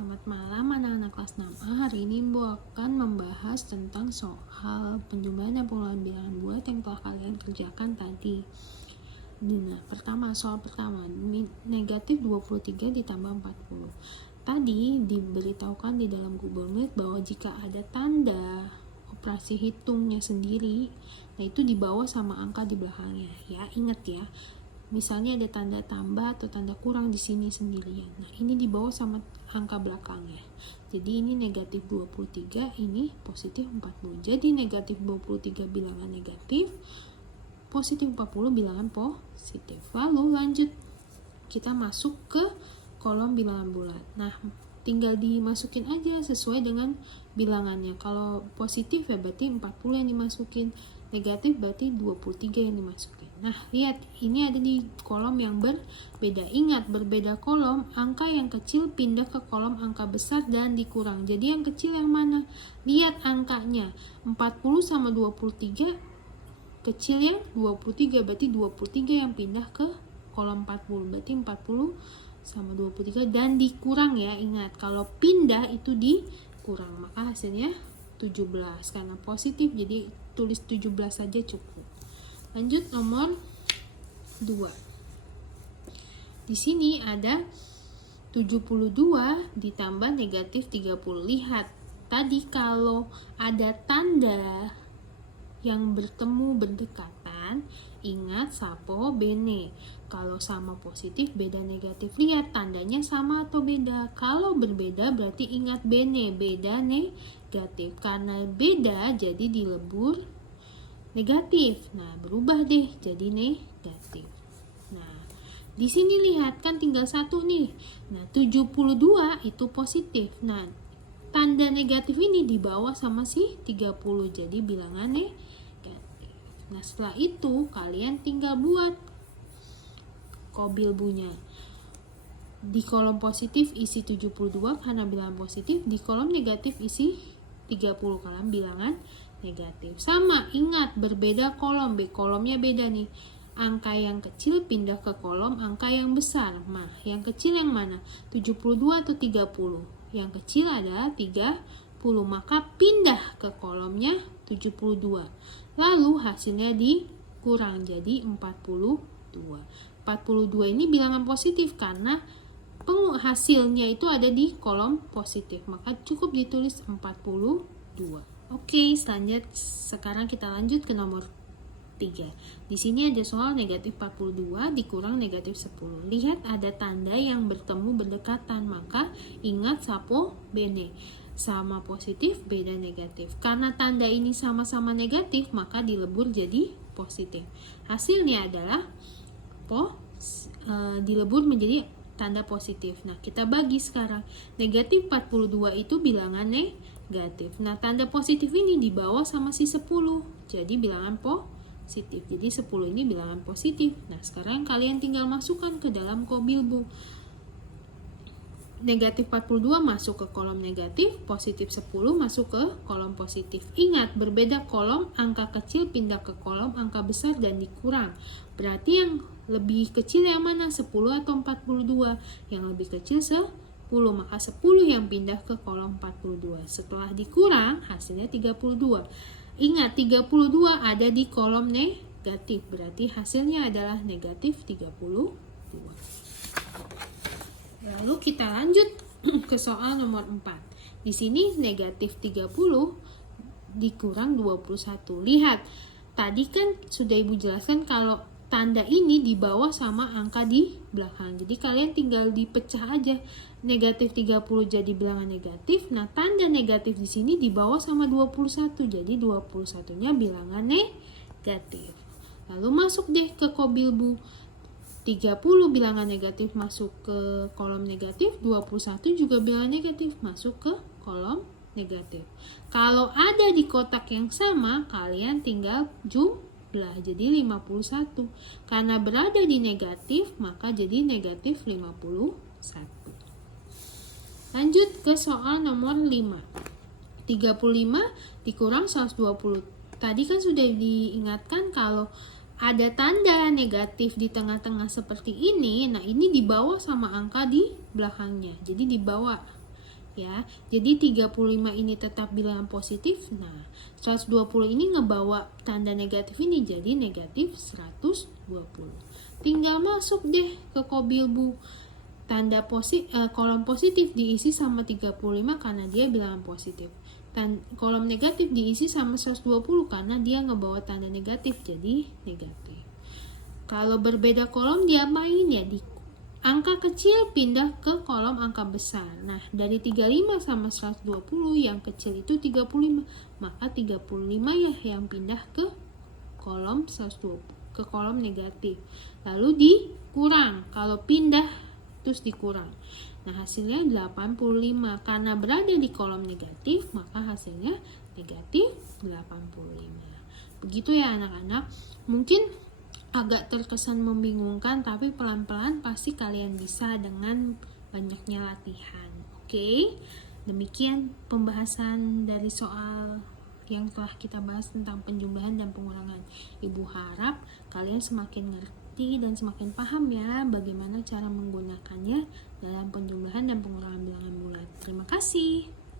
Selamat malam anak-anak kelas 6A. Hari ini Bu akan membahas tentang soal penjumlahan dan pengelolaan bilangan bulat yang telah kalian kerjakan tadi. Nah, soal pertama, negatif 23 ditambah 40. Tadi diberitahukan di dalam Google Meet bahwa jika ada tanda operasi hitungnya sendiri, nah itu dibawa sama angka di belakangnya. Ya, ingat ya. Misalnya ada tanda tambah atau tanda kurang di sini sendirian. Nah, ini dibawa sama angka belakangnya. Jadi ini negatif 23, ini positif 40. Jadi negatif 23 bilangan negatif, positif 40 bilangan positif. Lalu lanjut, kita masuk ke kolom bilangan bulat. Nah, tinggal dimasukin aja sesuai dengan bilangannya. Kalau positif ya berarti 40 yang dimasukin, negatif berarti 23 yang dimasukin. Nah, lihat, ini ada di kolom yang berbeda. Ingat, berbeda kolom, angka yang kecil pindah ke kolom angka besar dan dikurang. Jadi yang kecil yang mana? Lihat angkanya, 40 sama 23, kecil yang 23, berarti 23 yang pindah ke kolom 40. Berarti 40 sama 23 dan dikurang ya. Ingat, kalau pindah itu dikurang, maka hasilnya 17. Karena positif, jadi tulis 17 saja cukup. Lanjut nomor 2. Di sini ada 72 ditambah negatif 30. Lihat, tadi kalau ada tanda yang bertemu berdekatan, ingat sapo bene. Kalau sama positif, beda negatif. Lihat tandanya sama atau beda. Kalau berbeda berarti ingat bene, beda negatif. Karena beda jadi dilebur negatif. Nah, berubah deh jadi negatif. Nah, di sini lihat kan tinggal satu nih. Nah, 72 itu positif. Nah, tanda negatif ini dibawa sama si 30 jadi bilangan negatif. Nah, setelah itu kalian tinggal buat kobilbunya. Di kolom positif isi 72 karena bilangan positif, di kolom negatif isi 30 karena bilangan negatif. Sama, ingat berbeda kolom, kolomnya beda nih. Angka yang kecil pindah ke kolom angka yang besar. Nah, yang kecil yang mana? 72 atau 30? Yang kecil adalah 30, maka pindah ke kolomnya 72. Lalu hasilnya dikurang jadi 42. 42 ini bilangan positif karena hasilnya itu ada di kolom positif, maka cukup ditulis 42. Oke, sekarang kita lanjut ke nomor 3. Di sini ada soal negatif 42 dikurang negatif 10. Lihat ada tanda yang bertemu berdekatan, maka ingat sapo bene. Sama positif, beda negatif. Karena tanda ini sama-sama negatif, maka dilebur jadi positif. Hasilnya adalah dilebur menjadi tanda positif. Nah, kita bagi sekarang. Negatif 42 itu bilangan negatif. Nah, tanda positif ini dibawa sama si 10. Jadi bilangan positif. Jadi 10 ini bilangan positif. Nah, sekarang kalian tinggal masukkan ke dalam kobilbu. Negatif 42 masuk ke kolom negatif, positif 10 masuk ke kolom positif. Ingat, berbeda kolom, angka kecil pindah ke kolom angka besar dan dikurang. Berarti yang lebih kecil yang mana? 10 atau 42? Yang lebih kecil 10, maka 10 yang pindah ke kolom 42. Setelah dikurang, hasilnya 32. Ingat, 32 ada di kolom negatif, berarti hasilnya adalah negatif 32. Lalu kita lanjut ke soal nomor 4. Di sini negatif 30 dikurang 21. Lihat, tadi kan sudah Ibu jelaskan kalau tanda ini dibawa sama angka di belakang. Jadi kalian tinggal dipecah aja. Negatif 30 jadi bilangan negatif. Nah, tanda negatif di sini dibawa sama 21. Jadi 21-nya bilangan negatif. Lalu masuk deh ke kobilbu. 30 bilangan negatif masuk ke kolom negatif, 21 juga bilangan negatif masuk ke kolom negatif. Kalau ada di kotak yang sama, kalian tinggal jumlah, jadi 51. Karena berada di negatif, maka jadi negatif 51. Lanjut ke soal nomor 5. 35 dikurang 120. Tadi kan sudah diingatkan kalau ada tanda negatif di tengah-tengah seperti ini. Nah, ini dibawa sama angka di belakangnya. Jadi dibawa ya. Jadi 35 ini tetap bilangan positif. Nah, 120 ini ngebawa tanda negatif ini jadi negatif 120. Tinggal masuk deh ke Kobilbu. Tanda kolom positif diisi sama 35 karena dia bilangan positif. Kolom negatif diisi sama 120 karena dia ngebawa tanda negatif jadi negatif. Kalau berbeda kolom diapain ya? Di angka kecil pindah ke kolom angka besar. Nah, dari 35 sama 120 yang kecil itu 35. Maka 35 ya yang pindah ke kolom 120, ke kolom negatif. Lalu dikurang. Kalau pindah terus dikurang. Nah, hasilnya 85. Karena berada di kolom negatif, maka hasilnya negatif 85. Begitu ya anak-anak. Mungkin agak terkesan membingungkan, tapi pelan-pelan pasti kalian bisa dengan banyaknya latihan. Oke? Demikian pembahasan dari soal yang telah kita bahas tentang penjumlahan dan pengurangan. Ibu harap kalian semakin ngerti dan semakin paham ya bagaimana cara menggunakannya dalam penjumlahan dan pengurangan bilangan bulat. Terima kasih.